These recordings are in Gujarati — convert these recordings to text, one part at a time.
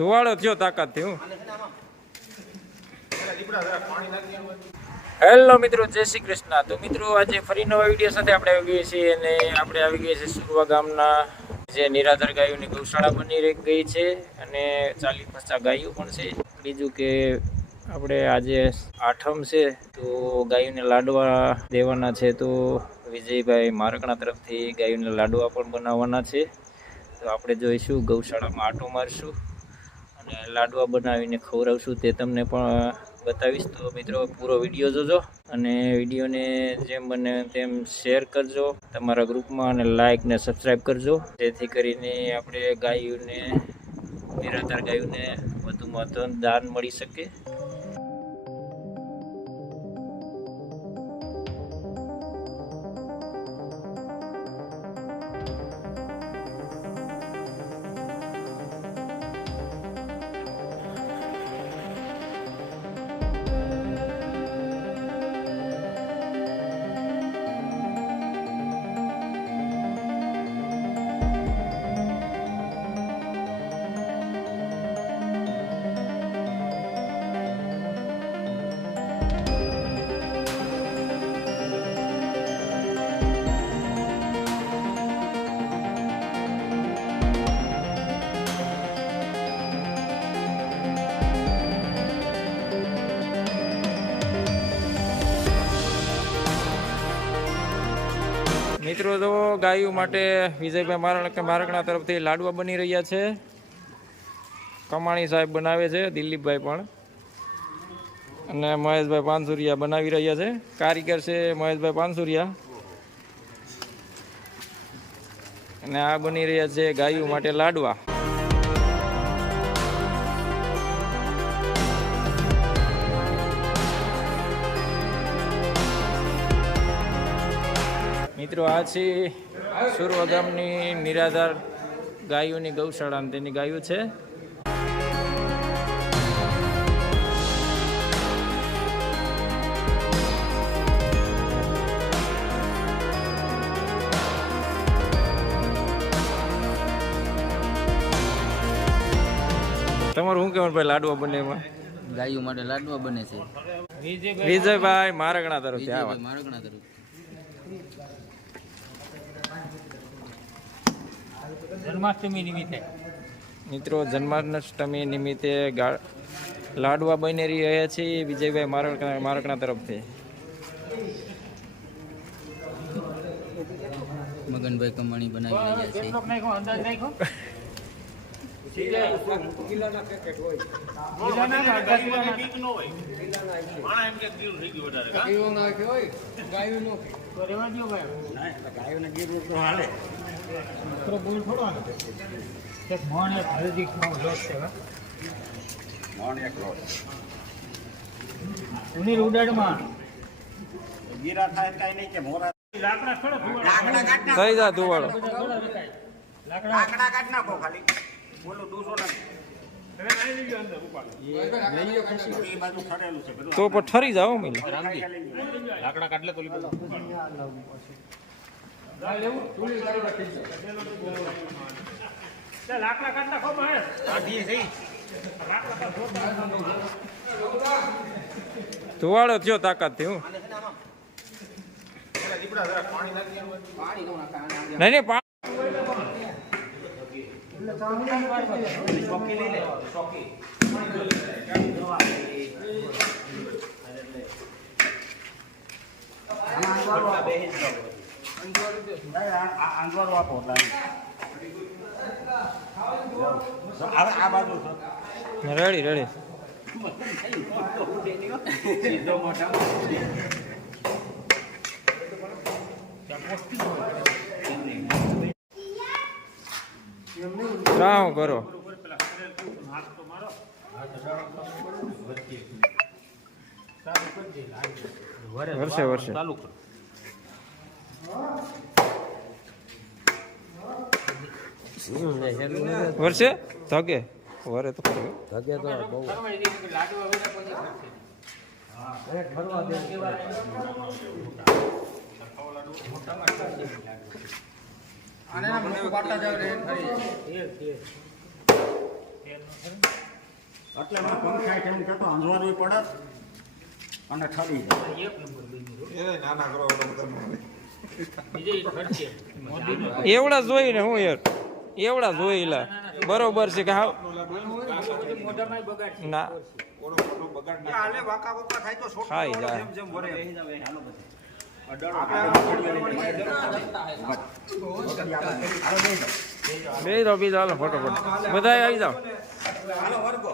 ધુવાળો થયો તાકાતથી હું. હેલો મિત્રો, જય શ્રી કૃષ્ણ. તો મિત્રો આજે ફરી નવા વિડીયો સાથે આપણે આવી ગઈએ છીએ અને આપણે આવી ગયા છીએ સુરવા ગામના જે નિરાધાર ગાયોની ગૌશાળા બની ગઈ છે અને 40-50 ગાયો પણ છે. બીજું કે આપણે આજે આઠમ છે તો ગાયોને લાડવા દેવાના છે. તો વિજયભાઈ મારકણા તરફથી ગાયોને લાડવા પણ બનાવવાના છે. તો આપણે જોઈશું, ગૌશાળામાં આંટો મારશું અને લાડવા બનાવીને ખવડાવશું, તે તમને પણ બતાવીશ. તો મિત્રો પૂરો વિડીયો જોજો અને વિડીયોને જેમ બને તેમ શેર કરજો તમારા ગ્રુપમાં અને લાઈક ને સબસ્ક્રાઈબ કરજો, જેથી કરીને આપણે ગાયોને, નિરાધાર ગાયોને વધુમાં વધુ દાન મળી શકે. મિત્રો તો ગાયો માટે વિજયભાઈ મારકણા તરફથી લાડવા બની રહ્યા છે. કમાણી સાહેબ બનાવે છે, દિલીપભાઈ પણ, અને મહેશભાઈ પાનસુરિયા બનાવી રહ્યા છે. કારીગર છે મહેશભાઈ પાનસુરિયા. અને આ બની રહ્યા છે ગાયો માટે લાડવા. મિત્રો આ છે સુરવા ગામની નિરાધાર ગાયોની ગૌશાળા, તેની ગાયો છે. તમારું શું કહેવાનું ભાઈ, લાડવા બને એમાં? ગાયો માટે લાડવા બને છે વિજયભાઈ મારકણા તરફથી. મારકણા તરફ જન્માષ્ટમી નિમિત્તે મિત્રો, જન્માષ્ટમી નિમિત્તે લાડવા બની રહ્યા છે વિજયભાઈ મારકણા તરફથી. મગનભાઈ કમાણી બનાવી રહ્યા થઈ જા ધુવાળો. તો પણ ઠરી જાઓ મિલ લાકડા કાઢલે તો લાકડા કાઢ નાખો મહેશ. ધુવાળો થયો તાકાતથી હું. નહીં નહીં રેડી રેડી. શું કરો? વર્ષે વર્ષે ચાલુ કરો. વર્ષે ધગે વરે તો ધગે તો બહુ એટલે મેં પંખાય કેમ કહેતો અંજવાનું પડે અને ઠરી જાય. એવડા જોઈને હું યાર એવડા જોઈલા બરોબર છે કે હાવ ના હાલે વાકા વાકા થાય તો છોટો ખાઈ જાય. જેમ જેમ ભરે હાલો બે જાઓ બીજા હાલો ફટોફટ બધા આવી જાઓ. વર્ગો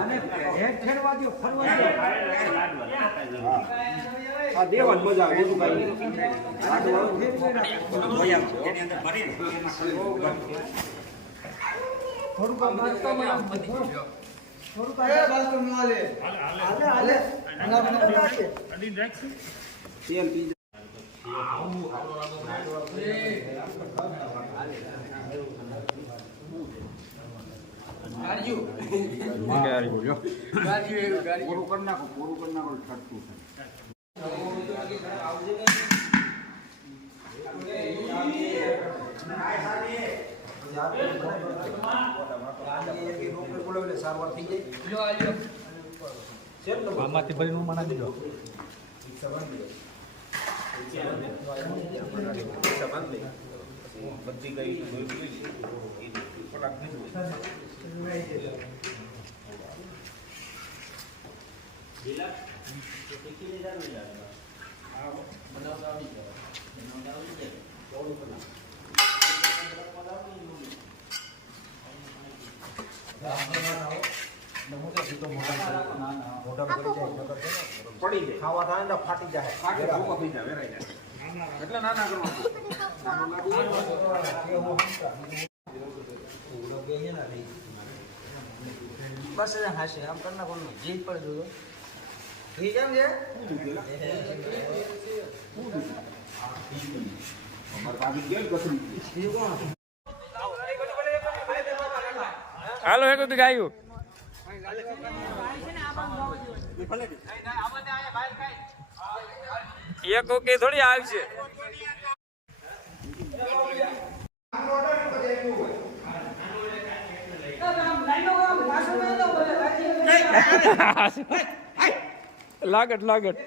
અને હેડ ખેડવા દો ફરવા દો આ દેવાન મજા આવે બધું ભાઈ આડવાળું છે ભોયા એની અંદર ભરી થોડું કામ નાસ્તામાં થોડું કામ એ બાજુ માલે હાલે અડી રાખી તેલ પી પૂરું કરી નાખો છટકું સારવાર થઈ જાય આમાંથી ભરી નું મના દીધો બધી ગઈ પડી જાય ખાવા થાય ને ફાટી જાય એટલે નાના કરવા બસ હાશે આમ કરના કોણ જીત પડ દો ઠીક એમ છે અમાર બાકી ગેલ કસરી કોણ હાલો એક તો ગાયું એક ઓકે થોડી આવશે. લાગટ લાગટ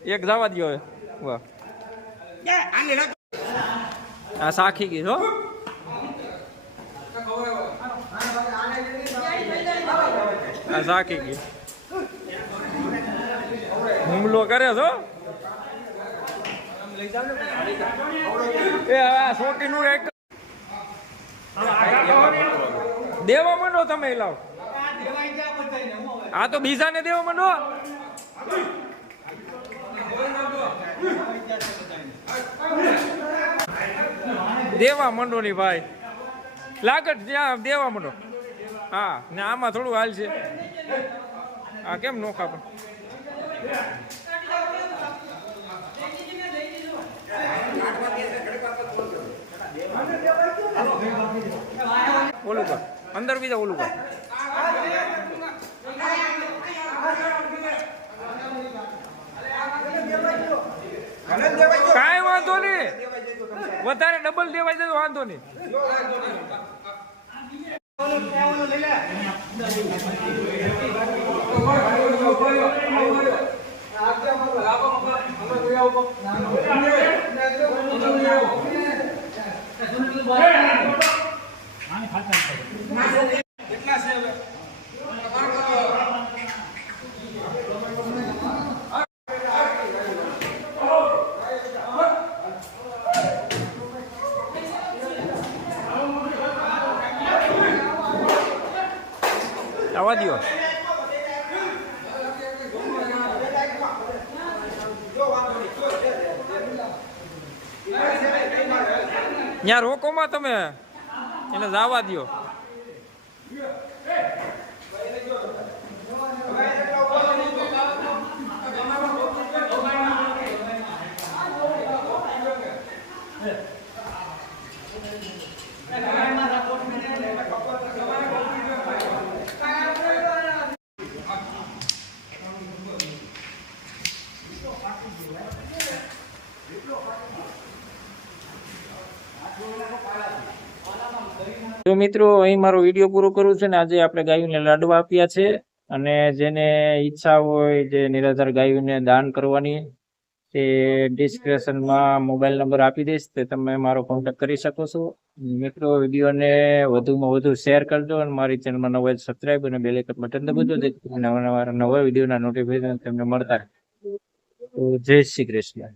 એક જવા દો હવે. વાહ આ સાખી ગઈ હો. આ સાખી ગઈ હુમલો કરે છો એ હવે આ સોટીનું એક દેવા માંડો તમે લાવ આ તો બીજાને દેવા માંડો. દેવા માંડો ની ભાઈ લાગટ ત્યાં દેવા માંડો. હા ને આમાં થોડું હાલ છે આ કેમ નોખા પણ ઓલું કર અંદર બીજા ઓલું કર. કાંઈ વાંધો નહીં વધારે ડબલ દેવાય છે તો વાંધો નહીં. આવવા દો. ત્યાં રોકોમાં તમે એને જવા દો. તો મિત્રો અહીં મારો વિડીયો પૂરો કરું છું ને આજે આપણે ગાયોને લાડવા આપ્યા છે અને જેને ઈચ્છા હોય જે નિરાધાર ગાયોને દાન કરવાની તે ડિસ્ક્રિપ્શનમાં મોબાઈલ નંબર આપી દઈશ તે તમે મારો કોન્ટેક્ટ કરી શકો છો. મિત્રો વિડીયોને વધુમાં વધુ શેર કરજો અને મારી ચેનલમાં નવા સબસ્ક્રાઈબ અને બેલ આઇકન બટન દબાવજો જેથી નવા વિડીયોના નોટિફિકેશન તમને મળતા રહે. તો જય શ્રી કૃષ્ણ.